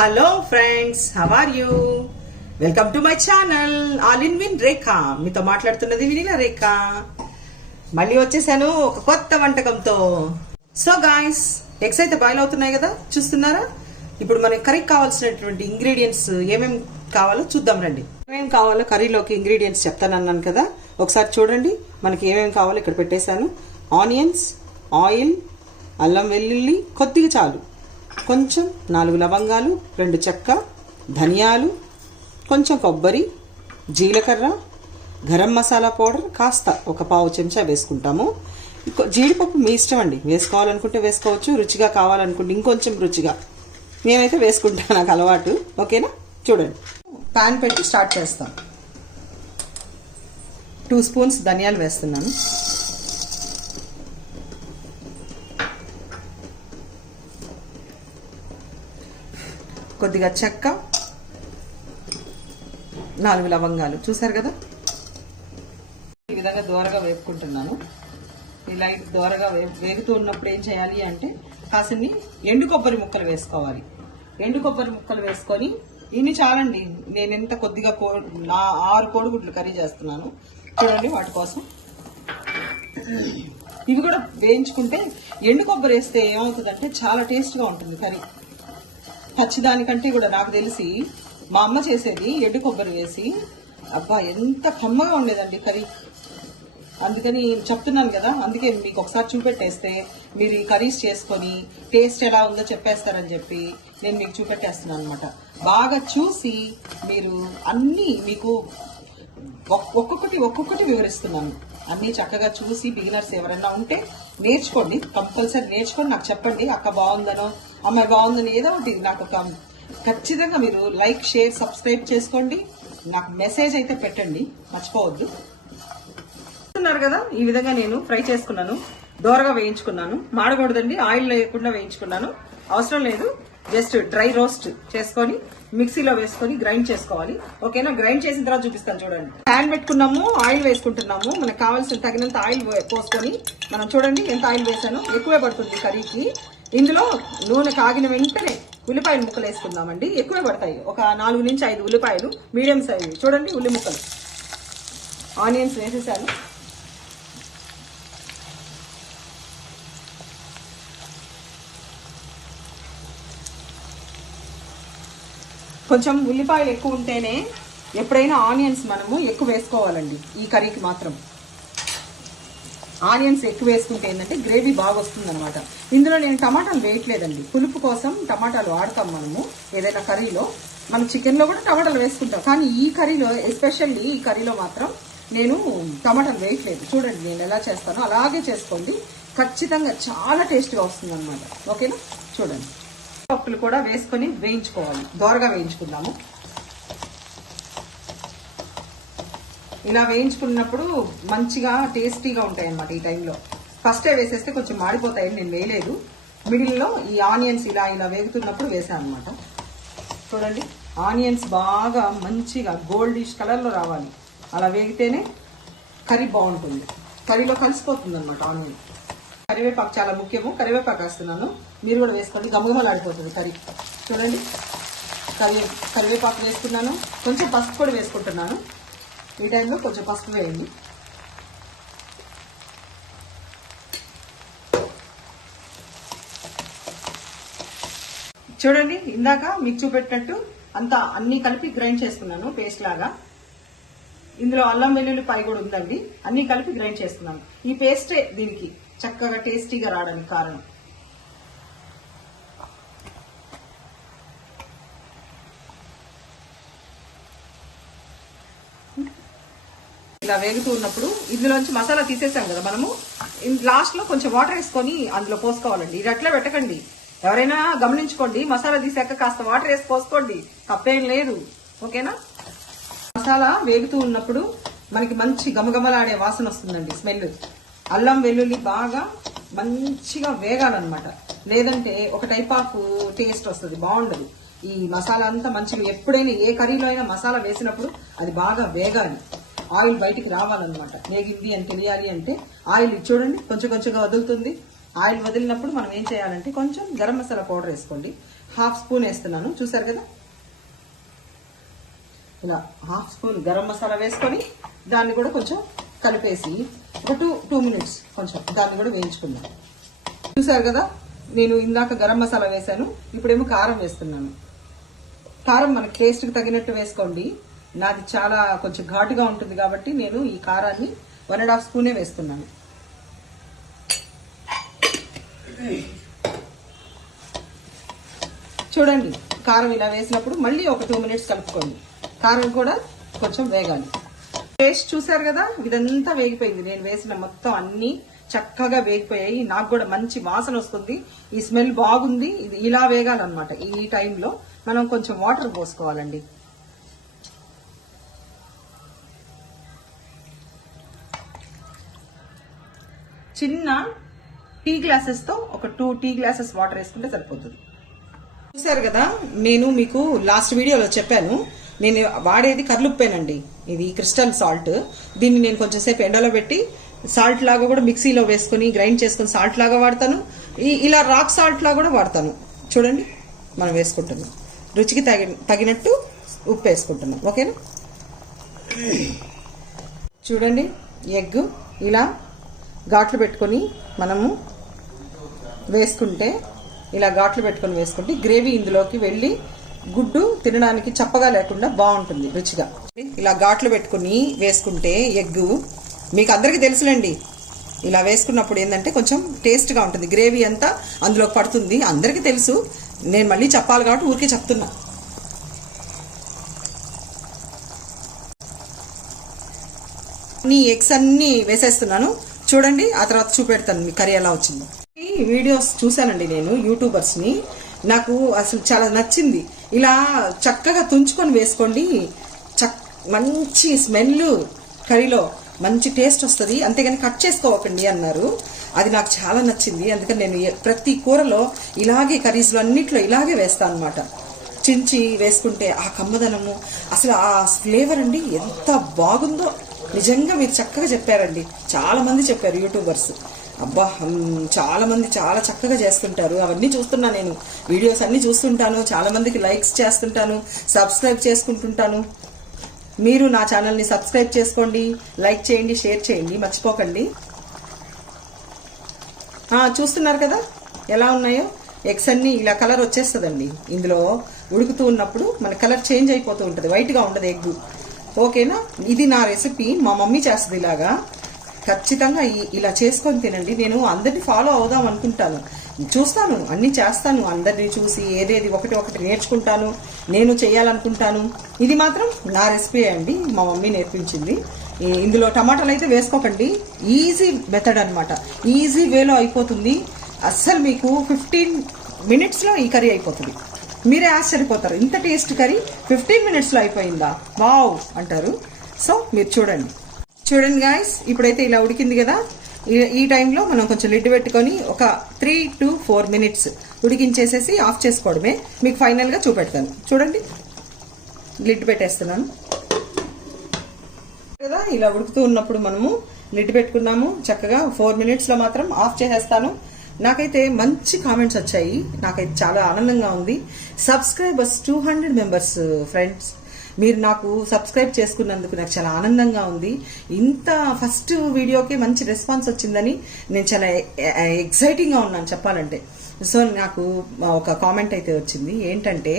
Hello friends, how are you? Welcome to my channel all in win Rekha. మీతో మాట్లాడుతున్నది వినీల రేఖ. మళ్ళీ వచ్చేసాను ఒక కొత్త వంటకంతో. సో గాయ్స్, ఎగ్స్ అయితే బాయిల్ అవుతున్నాయి కదా, చూస్తున్నారా? ఇప్పుడు మనకి కర్రీకి కావాల్సినటువంటి ఇంగ్రీడియంట్స్ ఏమేమి కావాలో చూద్దాం రండి. ఏమేమి కావాలో కర్రీలోకి ఇంగ్రీడియంట్స్ చెప్తానన్నాను కదా, ఒకసారి చూడండి. మనకి ఏమేమి కావాలో ఇక్కడ పెట్టేశాను. ఆనియన్స్, ఆయిల్, అల్లం వెల్లుల్లి కొద్దిగా చాలు, కొంచెం 4 లవంగాలు, 2 చెక్క, ధనియాలు, కొంచెం కొబ్బరి, జీలకర్ర, గరం మసాలా పౌడర్ కాస్త ఒక పావు చెంచా వేసుకుంటాము. జీడిపప్పు మీ ఇష్టం అండి, వేసుకోవాలనుకుంటే వేసుకోవచ్చు, రుచిగా కావాలనుకుంటే ఇంకొంచెం రుచిగా నేనైతే వేసుకుంటాను, నాకు అలవాటు. ఓకేనా? చూడండి, పాన్ పెట్టి స్టార్ట్ చేస్తాం. 2 స్పూన్స్ ధనియాలు వేస్తున్నాను. కొద్దిగా చెక్క, 4 లవంగాలు చూసారు కదా. ఈ విధంగా దోరగా వేపుకుంటున్నాను. ఈ లైట్ దోరగా వేగుతూ ఉన్నప్పుడు ఏం చేయాలి అంటే కాసిని ఎండు కొబ్బరి ముక్కలు వేసుకోవాలి. ఎండు కొబ్బరి ముక్కలు వేసుకొని, ఇన్ని చాలండి, నేను ఎంత కొద్దిగా 6 కోడిగుడ్లు కర్రీ చేస్తున్నాను చూడండి. వాటి కోసం ఇవి కూడా వేయించుకుంటే, ఎండు కొబ్బరి వేస్తే ఏమవుతుందంటే చాలా టేస్ట్గా ఉంటుంది కర్రీ. పచ్చిదానికంటే కూడా నాకు తెలిసి మా అమ్మ చేసేది ఎండు కొబ్బరి వేసి, అబ్బా ఎంత కమ్మగా ఉండేదండి కర్రీ. అందుకని చెప్తున్నాను కదా, అందుకే మీకు ఒకసారి చూపెట్టేస్తే మీరు ఈ కర్రీస్ చేసుకొని టేస్ట్ ఎలా ఉందో చెప్పేస్తారని చెప్పి నేను మీకు చూపెట్టేస్తున్నాను అనమాట. బాగా చూసి మీరు అన్నీ మీకు ఒక్కొక్కటి వివరిస్తున్నాను. అన్నీ చక్కగా చూసి బిగినర్స్ ఎవరైనా ఉంటే నేర్చుకోండి, కంపల్సరీ నేర్చుకొని నాకు చెప్పండి. అక్క బాగుందనో, అమ్మాయి బాగుందని ఏదో ఒకటి నాకు ఖచ్చితంగా మీరు లైక్, షేర్, సబ్స్క్రైబ్ చేసుకోండి. నాకు మెసేజ్ అయితే పెట్టండి, మర్చిపోవద్దు. చూస్తున్నారు కదా, ఈ విధంగా నేను ఫ్రై చేసుకున్నాను, దోరగా వేయించుకున్నాను. మాడకూడదండి, ఆయిల్ లేకుండా వేయించుకున్నాను, అవసరం లేదు. జస్ట్ డ్రై రోస్ట్ చేసుకొని మిక్సీలో వేసుకొని గ్రైండ్ చేసుకోవాలి. ఓకేనా? గ్రైండ్ చేసిన తర్వాత చూపిస్తాను చూడండి. ప్యాన్ పెట్టుకున్నాము, ఆయిల్ వేసుకుంటున్నాము. మనకు కావాల్సిన తగినంత ఆయిల్ పోసుకొని, మనం చూడండి ఎంత ఆయిల్ వేసాను, ఎక్కువే పడుతుంది కర్రీకి. ఇందులో నూనె కాగిన వెంటనే ఉల్లిపాయలు ముక్కలు వేసుకుందామండి. ఎక్కువే పడతాయి, ఒక 4 నుంచి 5 ఉల్లిపాయలు, మీడియం సైజు చూడండి. ఉల్లి ముక్కలు, ఆనియన్స్ వేసేసాను. కొంచెం ఉల్లిపాయలు ఎక్కువ ఉంటేనే ఎప్పుడైనా ఆనియన్స్ మనము ఎక్కువ వేసుకోవాలండి. ఈ కర్రీకి మాత్రం ఆనియన్స్ ఎక్కువ వేసుకుంటే ఏంటంటే గ్రేవీ బాగా వస్తుంది అనమాట. ఇందులో నేను టమాటాలు వేయట్లేదండి, పులుపు కోసం టమాటాలు వాడతాం మనము ఏదైనా కర్రీలో. మనం చికెన్లో కూడా టమాటాలు వేసుకుంటాం, కానీ ఈ కర్రీలో, ఎస్పెషల్లీ ఈ కర్రీలో మాత్రం నేను టమాటాలు వేయట్లేదు. చూడండి నేను ఎలా చేస్తానో అలాగే చేసుకోండి, ఖచ్చితంగా చాలా టేస్ట్గా వస్తుంది అనమాట. ఓకేనా? చూడండి, పప్పులు కూడా వేసుకొని వేయించుకోవాలి, దోరగా వేయించుకుందాము. ఇలా వేయించుకున్నప్పుడు మంచిగా టేస్టీగా ఉంటాయి అన్నమాట. ఈ టైంలో ఫస్టే వేసేస్తే కొంచెం మాడిపోతాయని నేను వేయలేదు. మిడిల్లో ఈ ఆనియన్స్ ఇలా వేగుతున్నప్పుడు వేసాను అనమాట. చూడండి, ఆనియన్స్ బాగా మంచిగా గోల్డిష్ కలర్లో రావాలి, అలా వేగితేనే కర్రీ బాగుంటుంది, కర్రీలో కలిసిపోతుంది అనమాట ఆనియన్. కరివేపాకు చాలా ముఖ్యము, కరివేపాకు వేస్తున్నాను, మీరు కూడా వేసుకోండి, గమగమలాడిపోతుంది కర్రీ. చూడండి, కరివేపాకు వేసుకున్నాను, కొంచెం పసుపు కూడా వేసుకుంటున్నాను. ఈ టైంలో కొంచెం పసుపు వేయండి. చూడండి, ఇందాక మీకు చూపెట్టినట్టు అన్నీ కలిపి గ్రైండ్ చేసుకున్నాను పేస్ట్ లాగా. ఇందులో అల్లం వెల్లుల్లి పై కూడా ఉందండి, అన్నీ కలిపి గ్రైండ్ చేసుకున్నాను. ఈ పేస్టే దీనికి చక్కగా టేస్టీగా రావడానికి కారణం. ఇలా వేగుతూ ఉన్నప్పుడు ఇందులోంచి మసాలా తీసేసాం కదా మనము, లాస్ట్ లో కొంచెం వాటర్ వేసుకొని అందులో పోసుకోవాలండి. ఇది అట్లా పెట్టకండి, ఎవరైనా గమనించుకోండి. మసాలా తీసాక కాస్త వాటర్ వేసి పోసుకోండి, తప్పేం లేదు. ఓకేనా? మసాలా వేగుతూ ఉన్నప్పుడు మనకి మంచి గమగమలాడే వాసన వస్తుందండి, స్మెల్. అల్లం వెల్లుల్లి బాగా మంచిగా వేగాలన్నమాట, లేదంటే ఒక టైప్ ఆఫ్ టేస్ట్ వస్తుంది, బాగుండదు. ఈ మసాలా అంతా మంచిగా, ఎప్పుడైనా ఏ కర్రీలో అయినా మసాలా వేసినప్పుడు అది బాగా వేగాలి, ఆయిల్ బయటికి రావాలన్నమాట. వేగింది అని తెలియాలి అంటే ఆయిల్ చూడండి కొంచెం కొంచెంగా వదులుతుంది. ఆయిల్ వదిలినప్పుడు మనం ఏం చేయాలంటే కొంచెం గరం మసాలా పౌడర్ వేసుకోండి. 1/2 స్పూన్ వేస్తున్నాను, చూసారు కదా. ఇలా 1/2 స్పూన్ గరం మసాలా వేసుకొని దాన్ని కూడా కొంచెం కలిపేసి ఒక 2 మినిట్స్ కొంచెం దాన్ని కూడా వేయించుకుందాం. చూసారు కదా, నేను ఇందాక గరం మసాలా వేసాను, ఇప్పుడేమో కారం వేస్తున్నాను. కారం మనకి టేస్ట్కి తగినట్టు వేసుకోండి. నాది చాలా కొంచెం ఘాటుగా ఉంటుంది కాబట్టి నేను ఈ కారాన్ని 1.5 స్పూనే వేస్తున్నాను. చూడండి, కారం ఇలా వేసినప్పుడు మళ్ళీ ఒక 2 మినిట్స్ కలుపుకోండి. కారం కూడా కొంచెం వేగాలి. టేస్ట్ చూసారు కదా, ఇదంతా వేగిపోయింది. నేను వేసిన మొత్తం అన్ని చక్కగా వేగిపోయాయి. నాకు కూడా మంచి వాసన వస్తుంది. ఈ స్మెల్ బాగుంది. ఇది ఇలా వేగాలన్నమాట. ఈ టైంలో మనం కొంచెం వాటర్ పోసుకోవాలండి. చిన్న టీ గ్లాసెస్ తో ఒక 2 టీ గ్లాసెస్ వాటర్ వేసుకుంటే సరిపోతుంది. చూసారు కదా, నేను మీకు లాస్ట్ వీడియోలో చెప్పాను, నేను వాడేది కర్లుప్పేనండి. ఇది క్రిస్టల్ సాల్ట్. దీన్ని నేను కొంచెం సేపు ఎండలో పెట్టి సాల్ట్ లాగా కూడా మిక్సీలో వేసుకుని గ్రైండ్ చేసుకుని సాల్ట్ లాగా వాడతాను. ఇలా రాక్ సాల్ట్ లాగా కూడా వాడతాను. చూడండి, మనం వేసుకుంటున్నాం. రుచికి తగినట్టు ఉప్పు వేసుకుంటున్నాం. ఓకేనా. చూడండి, ఎగ్ ఇలా ఘాట్లు పెట్టుకొని మనము వేసుకుంటే, ఇలా ఘాట్లు పెట్టుకొని వేసుకుంటే గ్రేవీ ఇందులోకి వెళ్ళి గుడ్డు తినడానికి చప్పగా లేకుండా బాగుంటుంది రుచిగా. ఇలా ఘాట్లు పెట్టుకుని వేసుకుంటే ఎగ్ మీకు అందరికీ తెలుసులేండి. ఇలా వేసుకున్నప్పుడు ఏంటంటే కొంచెం టేస్ట్గా ఉంటుంది. గ్రేవీ అంతా అందులోకి పడుతుంది, అందరికీ తెలుసు. నేను మళ్ళీ చెప్పాలి కాబట్టి ఊరికే చెప్తున్నా. ఎగ్స్ అన్ని వేసేస్తున్నాను. చూడండి, ఆ తర్వాత చూపెడతాను మీ కర్రీ ఎలా వచ్చింది. ఈ వీడియోస్ చూశానండి నేను యూట్యూబర్స్ని, నాకు అసలు చాలా నచ్చింది. ఇలా చక్కగా తుంచుకొని వేసుకోండి, మంచి స్మెల్ కర్రీలో మంచి టేస్ట్ వస్తుంది. అంతేగాని కట్ చేసుకోవకండి అన్నారు. అది నాకు చాలా నచ్చింది. అందుకని నేను ప్రతి కూరలో ఇలాగే, కర్రీస్లో అన్నిట్లో ఇలాగే వేస్తాను అనమాట. చించి వేసుకుంటే ఆ కమ్మదనము, అసలు ఆ ఫ్లేవర్ అండి ఎంత బాగుందో. నిజంగా మీరు చక్కగా చెప్పారండి. చాలా మంది చెప్పారు యూట్యూబర్స్. అబ్బా, చాలా మంది చాలా చక్కగా చేస్తుంటారు. అవన్నీ చూస్తున్నా నేను, వీడియోస్ అన్ని చూస్తుంటాను. చాలా మందికి లైక్స్ చేస్తుంటాను, సబ్స్క్రైబ్ చేసుకుంటుంటాను. మీరు నా ఛానల్ని సబ్స్క్రైబ్ చేసుకోండి, లైక్ చేయండి, షేర్ చేయండి, మర్చిపోకండి. చూస్తున్నారు కదా ఎలా ఉన్నాయో ఎగ్స్ అన్ని. ఇలా కలర్ వచ్చేస్తుందండి. ఇందులో ఉడుకుతూ ఉన్నప్పుడు మన కలర్ చేంజ్ అయిపోతూ ఉంటుంది, వైట్గా ఉండదు ఎగ్. ఓకేనా. ఇది నా రెసిపీ, మా మమ్మీ చేస్తుంది ఇలాగా. ఖచ్చితంగా ఇలా చేసుకొని తినండి. నేను అందరినీ ఫాలో అవుదాం అనుకుంటాను, చూస్తాను, అన్ని చేస్తాను. అందరినీ చూసి ఏదేది ఒకటి నేర్చుకుంటాను, నేను చేయాలనుకుంటాను. ఇది మాత్రం నా రెసిపీ అండి, మా మమ్మీ నేర్పించింది. ఇందులో టమాటాలు అయితే వేసుకోకండి. ఈజీ మెథడ్ అనమాట, ఈజీ వేలో అయిపోతుంది. అస్సలు మీకు 15 మినిట్స్లో ఈ కర్రీ అయిపోతుంది. మీరే ఆశ్చర్యపోతారు, ఇంత టేస్ట్ కర్రీ 15 మినిట్స్లో అయిపోయిందా, వావ్ అంటారు. సో మీరు చూడండి గాయస్, ఇప్పుడైతే ఇలా ఉడికింది కదా. ఈ టైంలో మనం కొంచెం లిడ్ పెట్టుకొని ఒక 3 to 4 మినిట్స్ ఉడికించేసేసి ఆఫ్ చేసుకోవడమే. మీకు ఫైనల్గా చూపెడతాను. చూడండి, లిడ్ పెట్టేస్తున్నాను కదా. ఇలా ఉడుకుతూ ఉన్నప్పుడు మనము లిడ్ పెట్టుకున్నాము. చక్కగా 4 మినిట్స్లో మాత్రం ఆఫ్ చేసేస్తాను. నాకైతే మంచి కామెంట్స్ వచ్చాయి, నాకైతే చాలా ఆనందంగా ఉంది. సబ్స్క్రైబర్స్ 200 మెంబర్స్ ఫ్రెండ్స్, మీరు నాకు సబ్స్క్రైబ్ చేసుకున్నందుకు నాకు చాలా ఆనందంగా ఉంది. ఇంత ఫస్ట్ వీడియోకి మంచి రెస్పాన్స్ వచ్చిందని నేను చాలా ఎక్సైటింగ్గా ఉన్నాను చెప్పాలంటే. సో నాకు ఒక కామెంట్ అయితే వచ్చింది, ఏంటంటే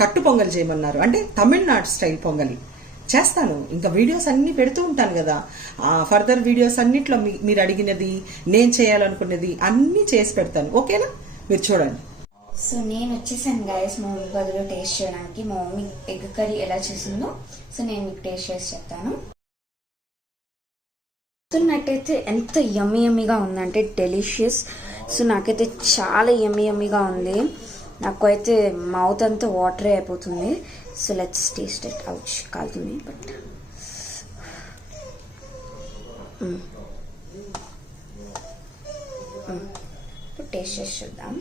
కట్టు పొంగల్ చేయమన్నారు. అంటే తమిళనాడు స్టైల్ పొంగలి చేస్తాను. ఇంకా వీడియోస్ అన్ని పెడుతూ ఉంటాను కదా, ఫర్దర్ వీడియోస్ అన్నిట్లో మీరు అడిగినది, నేను చేయాలనుకున్నది అన్నీ చేసి పెడతాను. ఓకేనా, మీరు చూడండి. సో నేను వచ్చేసాను గైస్ మా మమ్మీ బదులు టేస్ట్ చేయడానికి. మా మమ్మీ ఎగ్ కర్రీ ఎలా చేసిందో సో నేను మీకు టేస్ట్ చేసి చెప్తాను. నాకైతే ఎంత యమ్మీ యమ్మీగా ఉందంటే డెలిషియస్. సో నాకైతే చాలా యమ్మీ యమ్మీగా ఉంది. నాకు అయితే మౌత్ అంతా వాటరే అయిపోతుంది. So let's taste it. Out కాలుతుంది బట్ ఇప్పుడు టేస్ట్ చేసి చూద్దాం.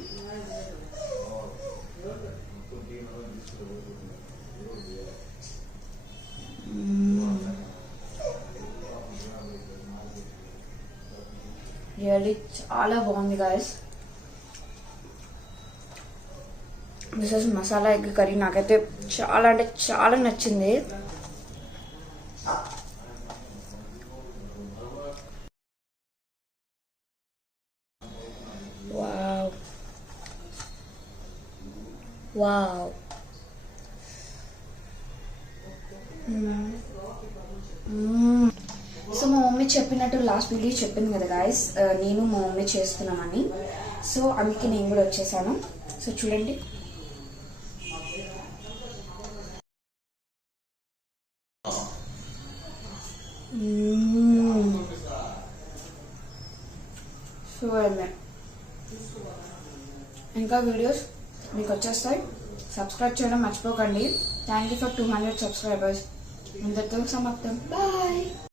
రియల్లీ చాలా బాగుంది guys. This is masala egg curry. నాకైతే చాలా అంటే చాలా నచ్చింది. Wow wow. సో మా మమ్మీ చెప్పినట్టు లాస్ట్ వీడియో చెప్పింది కదా గాయస్, నేను మా మమ్మీ చేస్తున్నామని. సో అందుకే నేను కూడా వచ్చేసాను. సో చూడండి. సో ఇంకా వీడియోస్ మీకు వచ్చేస్తాయి. సబ్స్క్రైబ్ చేయడం మర్చిపోకండి. Thank you for 200 subscribers. అందరితో సమాప్తం. బాయ్.